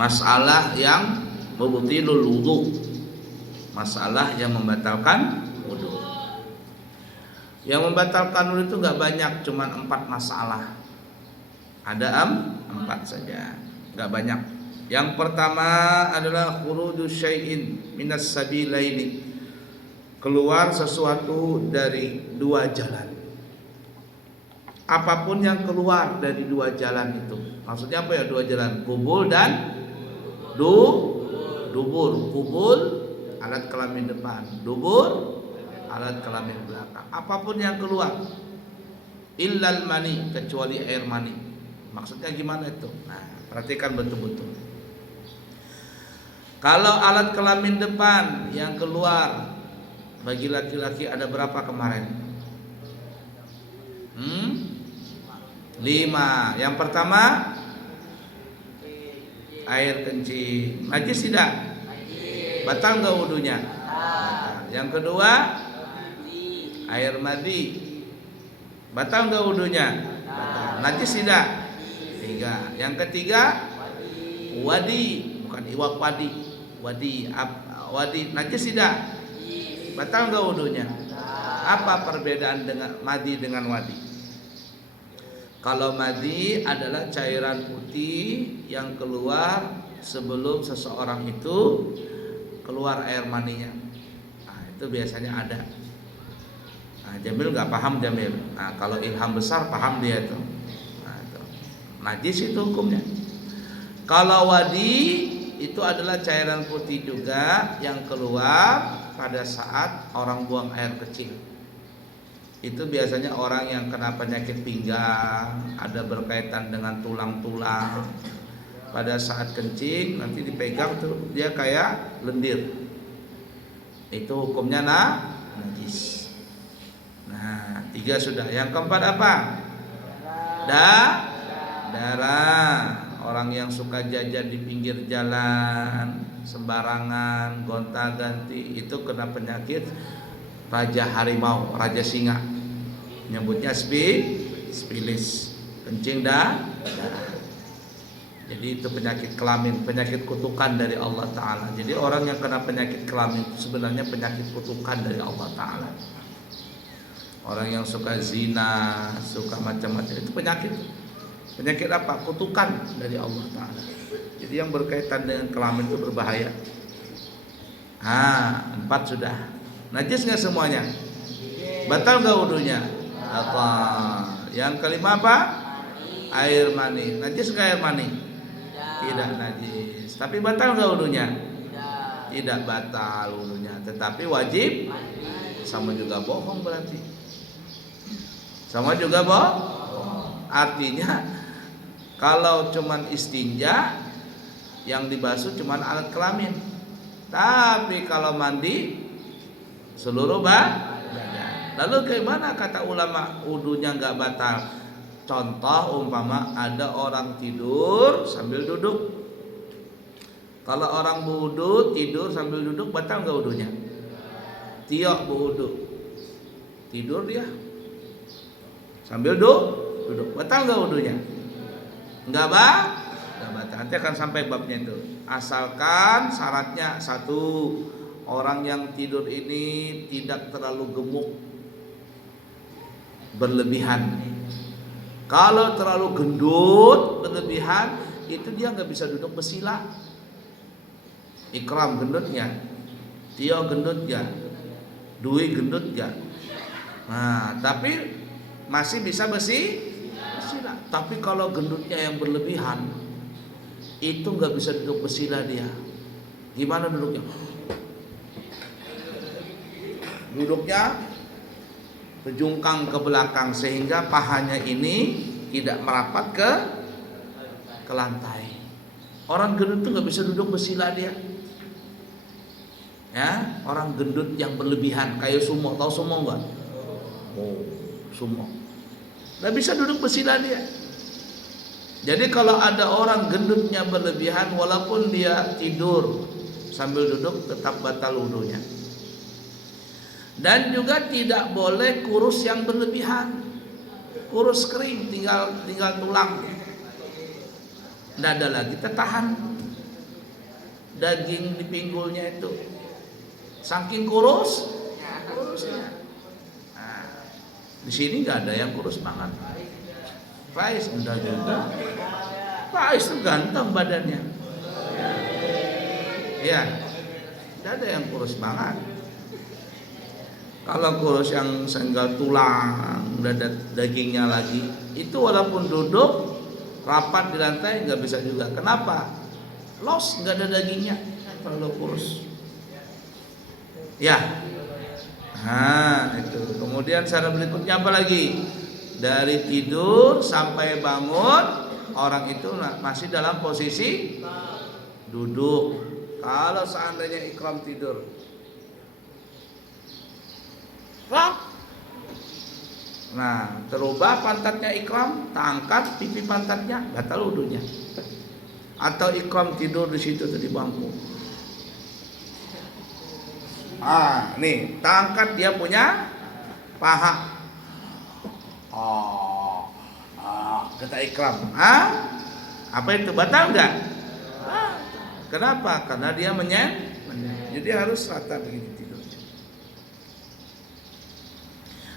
masalah yang mubtilul wudu, masalah yang membatalkan wudu. Yang membatalkan wudu itu nggak banyak, cuma 4 masalah. Ada 4 saja, nggak banyak. Yang pertama adalah khuruju syai'in minas sabilaini, keluar sesuatu dari 2 jalan. Apapun yang keluar dari 2 jalan itu, maksudnya apa ya 2 jalan? Kubul dan dubur. Kubul alat kelamin depan, dubur alat kelamin belakang. Apapun yang keluar, illal mani, kecuali air mani. Maksudnya gimana itu? Nah, perhatikan betul-betul. Kalau alat kelamin depan yang keluar bagi laki-laki ada berapa kemarin? 5. Yang pertama air kencing, najis tidak? Batal nggak wudunya? Yang kedua air madi, batal nggak wudunya? Batal. Najis tidak? 3. Yang ketiga wadi, bukan iwak wadi, wadi najis tidak? Batal nggak wudunya? Apa perbedaan dengan madi dengan wadi? Kalau madi adalah cairan putih yang keluar sebelum seseorang itu keluar air maninya. Nah, itu biasanya ada. Nah, Jamil nggak paham Jamil. Nah, kalau ilham besar paham dia itu. Nah, itu najis itu hukumnya. Kalau wadi itu adalah cairan putih juga yang keluar pada saat orang buang air kecil. Itu biasanya orang yang kena penyakit pinggang, ada berkaitan dengan tulang-tulang. Pada saat kencing nanti dipegang tuh dia kayak lendir. Itu hukumnya najis. Nah, 3 sudah. Yang keempat apa? Darah. Orang yang suka jajan di pinggir jalan sembarangan, gonta-ganti, itu kena penyakit raja harimau, raja singa, nyebutnya spilis, kencing darah. Jadi itu penyakit kelamin, penyakit kutukan dari Allah Ta'ala. Jadi orang yang kena penyakit kelamin itu sebenarnya penyakit kutukan dari Allah Ta'ala. Orang yang suka zina, suka macam-macam, itu penyakit apa? Kutukan dari Allah Ta'ala. Jadi yang berkaitan dengan kelamin itu berbahaya. 4 sudah. Najis nggak semuanya? Batal nggak wudunya? Apa? Yang kelima apa? Air mani. Najis nggak air mani? Tidak najis. Tapi batal nggak wudunya? Tidak batal wudunya. Tetapi wajib. Sama juga bohong berarti. Sama juga bohong. Artinya kalau cuman istinja, yang dibasuh cuman alat kelamin. Tapi kalau mandi seluruh badan. Lalu bagaimana kata ulama wudunya nggak batal? Contoh umpama ada orang tidur sambil duduk. Kalau orang wudu tidur sambil duduk batal nggak wudunya? Tiok wudu tidur dia sambil duduk batal nggak wudunya? Nggak batal. Nanti akan sampai babnya itu. Asalkan syaratnya 1, orang yang tidur ini tidak terlalu gemuk berlebihan. Kalau terlalu gendut berlebihan, itu dia nggak bisa duduk bersila. Ikram gendutnya, Tio gendutnya, Dwi gendutnya. Nah, tapi masih bisa bersila. Tapi kalau gendutnya yang berlebihan, itu nggak bisa duduk bersila dia. Gimana duduknya? Duduknya terjungkang ke belakang sehingga pahanya ini tidak merapat ke lantai. Orang gendut itu nggak bisa duduk bersila dia. Ya, orang gendut yang berlebihan kayak sumo, tahu sumo nggak? Oh, sumo. Nggak bisa duduk bersila dia. Jadi kalau ada orang gendutnya berlebihan, walaupun dia tidur sambil duduk tetap batal wudunya. Dan juga tidak boleh kurus yang berlebihan. Kurus kering tinggal tulang. Tidak ada lagi, tertahan. daging di pinggulnya itu saking kurusnya. Nah, di sini nggak ada yang kurus banget. Faiz udah juga. Faiz tuh ganteng badannya. Ya, nggak ada yang kurus banget. Kalau kurus yang senggal tulang, udah ada dagingnya lagi, itu walaupun duduk rapat di lantai nggak bisa juga. Kenapa? Los, nggak ada dagingnya, terlalu kurus. Ya, nah itu. Kemudian cara berikutnya apa lagi? Dari tidur sampai bangun, orang itu masih dalam posisi duduk. Kalau seandainya ikram tidur, nah terubah pantatnya ikram, tak angkat pipi pantatnya, batal wudunya. Atau ikram tidur di situ di bangku. Nih, tak angkat dia punya paha. Kata ikram. Apa itu batal enggak? Kenapa? Karena dia jadi harus rata begini tidurnya.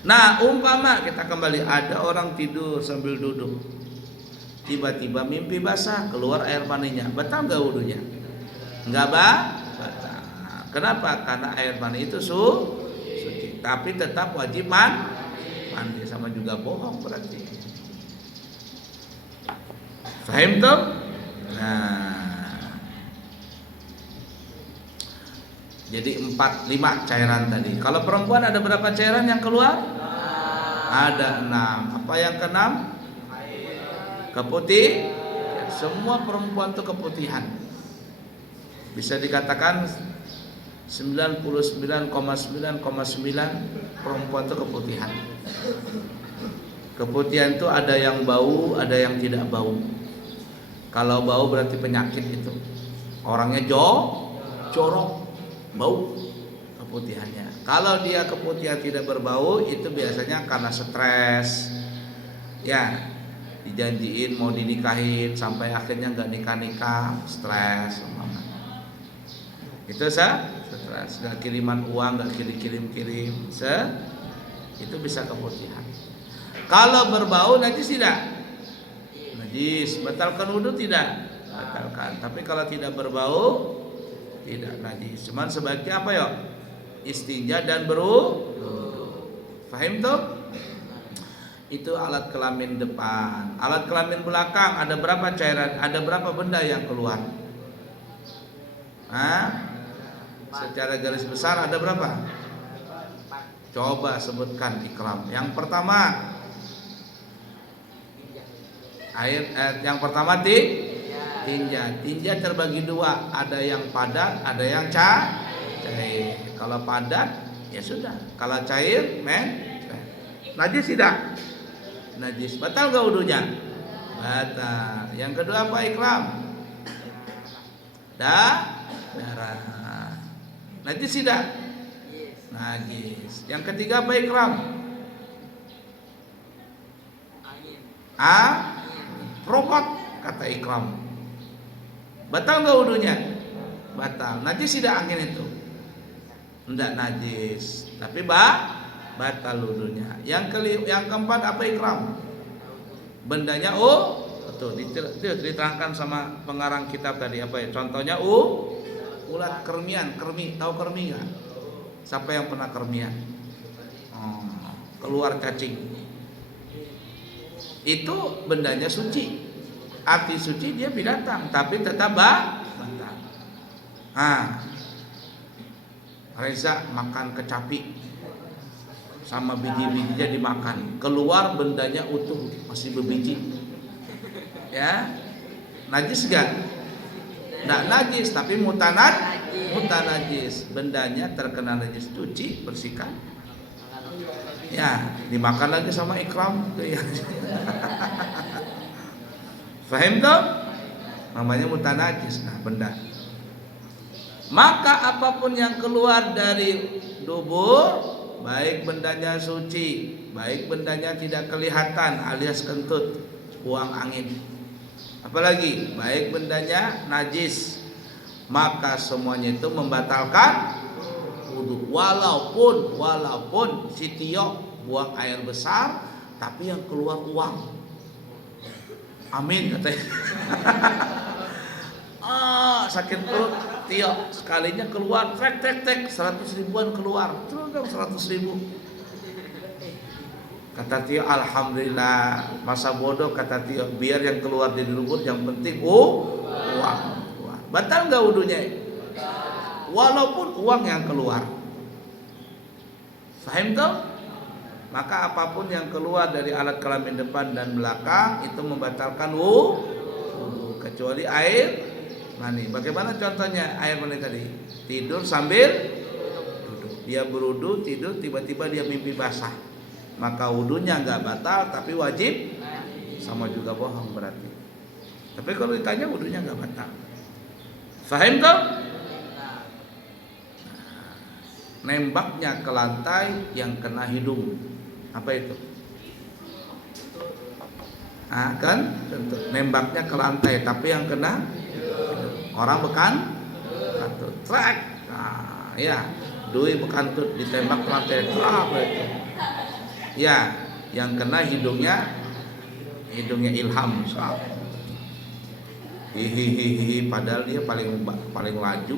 Nah, umpama kita kembali ada orang tidur sambil duduk, tiba-tiba mimpi basah, keluar air maninya, batal nggak wudunya? Nggak batal. Kenapa? Karena air mani itu suci, tapi tetap wajib mandi, sama juga bohong berarti. Fahim tuh? Nah, jadi 4-5 cairan tadi. Kalau perempuan ada berapa cairan yang keluar? Ada 6. Apa yang ke-6? Keputih. Semua perempuan itu keputihan. Bisa dikatakan 99,9,9 perempuan itu keputihan. Keputihan itu ada yang bau, ada yang tidak bau. Kalau bau berarti penyakit itu. Orangnya jorok, bau keputihannya. Kalau dia keputihan tidak berbau, itu biasanya karena stres. Ya, dijanjiin mau dinikahin sampai akhirnya nggak nikah, stres. Itu stres, nggak kiriman uang, nggak kirim, itu bisa keputihan. Kalau berbau najis tidak? Najis, batalkan wudu tidak? Batalkan. Tapi kalau tidak berbau tidak najis. Cuman sebaiknya apa ya? Istinja dan berwudu. Fahim tuh? Itu alat kelamin depan. Alat kelamin belakang ada berapa cairan? Ada berapa benda yang keluar? Secara garis besar ada berapa? Coba sebutkan ikram. Yang pertama yang pertama tinja. Tinja terbagi dua, ada yang padat, ada yang cair. Kalau padat ya sudah, kalau cair najis tidak? Najis. Batal enggak wudunya? Batal. Yang kedua apa ikram? Darah. Najis tidak? Najis. Yang ketiga apa ikram? Propot kata ikram. Batal enggak wudunya? Batal. Najis tidak angin itu? Enggak najis, tapi batal wudunya. Yang keempat apa ikram? Bendanya betul diterangkan sama pengarang kitab tadi apa ya? Contohnya ulat kermian, tahu kermi enggak? Siapa yang pernah kermian? Keluar cacing. Itu bendanya suci. Arti suci dia binatang, tapi tetap batal. Reza makan kecapi sama biji-bijinya dimakan, keluar bendanya utuh, masih berbiji. Ya, najis gak? Nggak najis, tapi mutanajis. Bendanya terkena najis, cuci, bersihkan. Ya, dimakan lagi sama ikram tuh ya. Fahim tuh? Namanya mutanajis. Nah, benda. Maka apapun yang keluar dari dubur, baik bendanya suci, baik bendanya tidak kelihatan alias kentut, buang angin. Apalagi baik bendanya najis, maka semuanya itu membatalkan wudu. Walaupun si Tio buang air besar tapi yang keluar uang. Amin katanya. Sakit perut Tio, sekalinya keluar trek 100 ribuan keluar. Terus 100 ribu. Kata Tio, alhamdulillah, masa bodoh kata Tio, biar yang keluar dari lubur, yang penting uang. Batal nggak wudunya? Walaupun uang yang keluar. Faham tuh? Maka apapun yang keluar dari alat kelamin depan dan belakang itu membatalkan wudu, kecuali air mani. Bagaimana contohnya air mani tadi? Tidur sambil duduk. Dia berudu, tidur, tiba-tiba dia mimpi basah. Maka wudunya nggak batal tapi wajib, sama juga bohong berarti. Tapi kalau ditanya wudunya nggak batal. Faham toh? Nembaknya ke lantai yang kena hidung, apa itu? Kan tentu nembaknya ke lantai tapi yang kena hidung. Orang bekantut, trek. Ya, doi bekantut ditembak ke lantai, apa itu? Ya, yang kena hidungnya Ilham. Hihihi, padahal dia paling laju.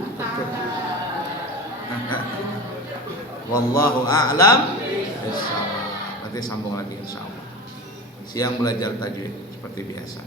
Wallahu a'lam bishawab. Nanti sambung lagi insyaallah. Siang belajar tajwid seperti biasa.